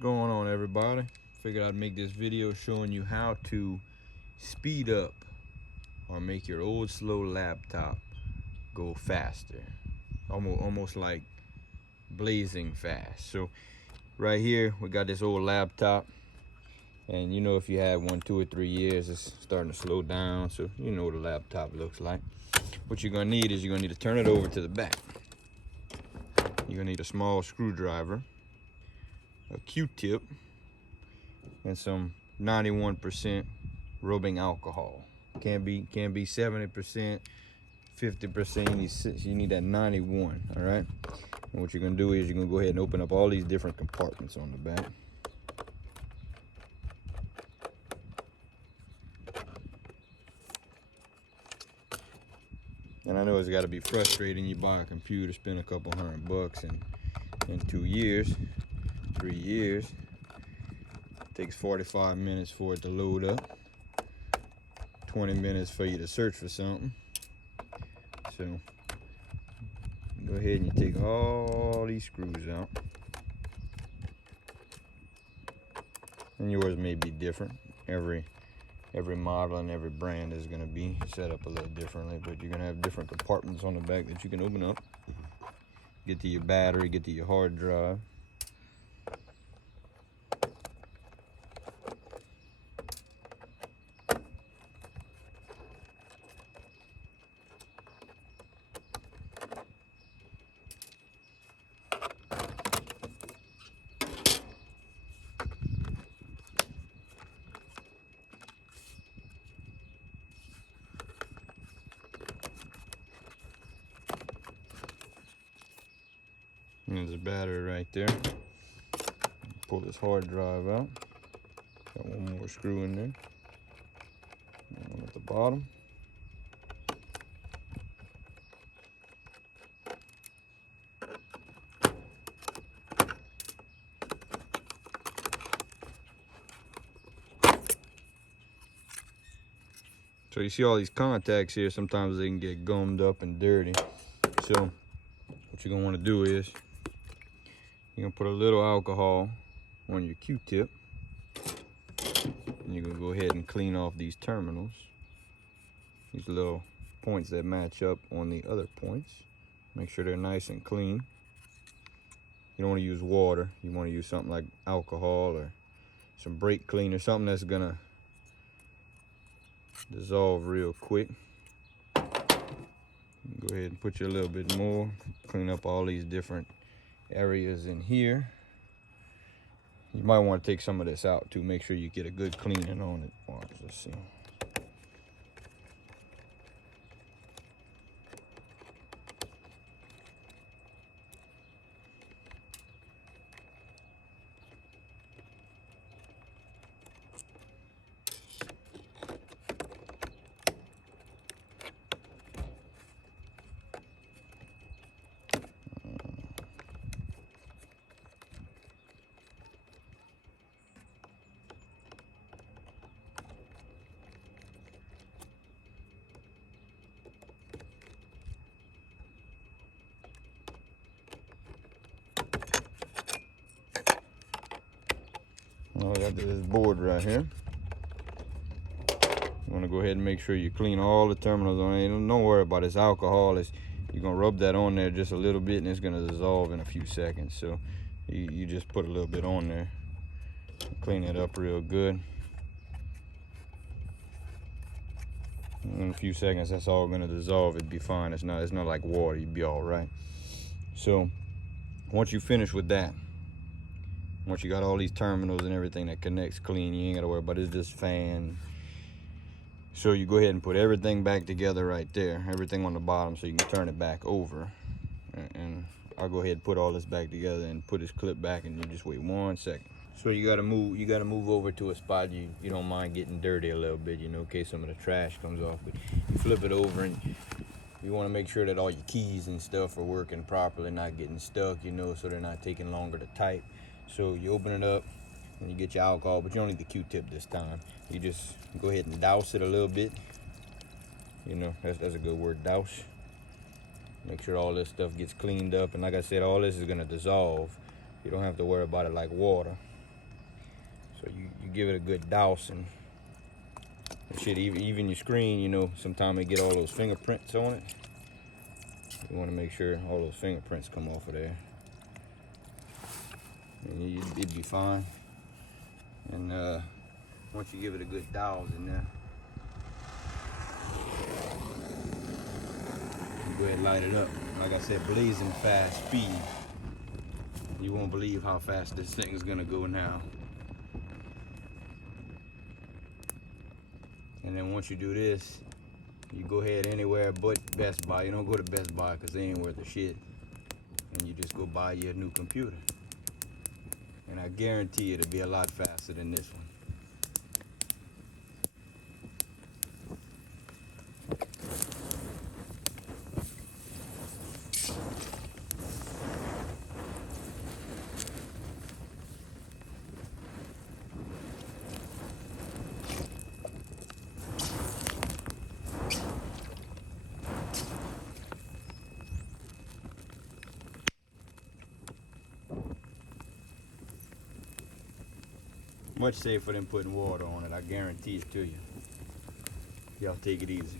going on, everybody? Figured I'd make this video showing you how to speed up or make your old slow laptop go faster, almost like blazing fast. So right here we got this old laptop, and you know, if you had one 2 or 3 years, it's starting to slow down. So you know what a laptop looks like. What you're gonna need is you're gonna need to turn it over to the back. You're gonna need a small screwdriver, a Q-tip, and some 91% rubbing alcohol. Can't be 70%, 50%. You need that 91. All right. And what you're gonna do is you're gonna go ahead and open up all these different compartments on the back. And I know it's got to be frustrating. You buy a computer, spend a couple $100, and in 2 years, 3 years, it takes 45 minutes for it to load up, 20 minutes for you to search for something. So go ahead and you take all these screws out. And yours may be different. Every model and every brand is going to be set up a little differently, but you're going to have different compartments on the back that you can open up. Get to your battery, get to your hard drive. And there's a battery right there. Pull this hard drive out. Got one more screw in there. And one at the bottom. So you see all these contacts here, sometimes they can get gummed up and dirty. So what you're gonna wanna do is you're gonna put a little alcohol on your Q-tip, and you're gonna go ahead and clean off these terminals, these little points that match up on the other points. Make sure they're nice and clean. You don't want to use water. You want to use something like alcohol or some brake cleaner, something that's gonna dissolve real quick. Go ahead and put you a little bit more. Clean up all these different areas in here. You might want to take some of this out too. Make sure you get a good cleaning on it. Watch, let's see. I got this board right here. You want to go ahead and make sure you clean all the terminals on it. Don't worry about this alcohol. You're going to rub that on there just a little bit, and it's going to dissolve in a few seconds. So you just put a little bit on there. Clean it up real good. In a few seconds, that's all going to dissolve. It'd be fine. It's not like water. You'd be all right. So once you finish with that, once you got all these terminals and everything that connects clean, you ain't got to worry about it. It's just fan. So you go ahead and put everything back together right there, everything on the bottom, so you can turn it back over. And I'll go ahead and put all this back together and put this clip back, and you just wait 1 second. So you gotta move over to a spot you don't mind getting dirty a little bit, you know, in case some of the trash comes off. But you flip it over, and you want to make sure that all your keys and stuff are working properly, not getting stuck, you know, so they're not taking longer to type. So you open it up and you get your alcohol, but you don't need the Q-tip this time. You just go ahead and douse it a little bit. You know, that's a good word, douse. Make sure all this stuff gets cleaned up. And like I said, all this is gonna dissolve. You don't have to worry about it like water. So you give it a good douse, and shit, even your screen, you know, sometimes it get all those fingerprints on it. You want to make sure all those fingerprints come off of there, and it'd be fine. And once you give it a good douse in there, you go ahead and light it up. Like I said, blazing fast speed. You won't believe how fast this thing is gonna go now. And then once you do this, you go ahead anywhere but Best Buy. You don't go to Best Buy because they ain't worth a shit. And you just go buy you a new computer. And I guarantee it'll be a lot faster than this one. Much safer than putting water on it. I guarantee it to you. Y'all take it easy.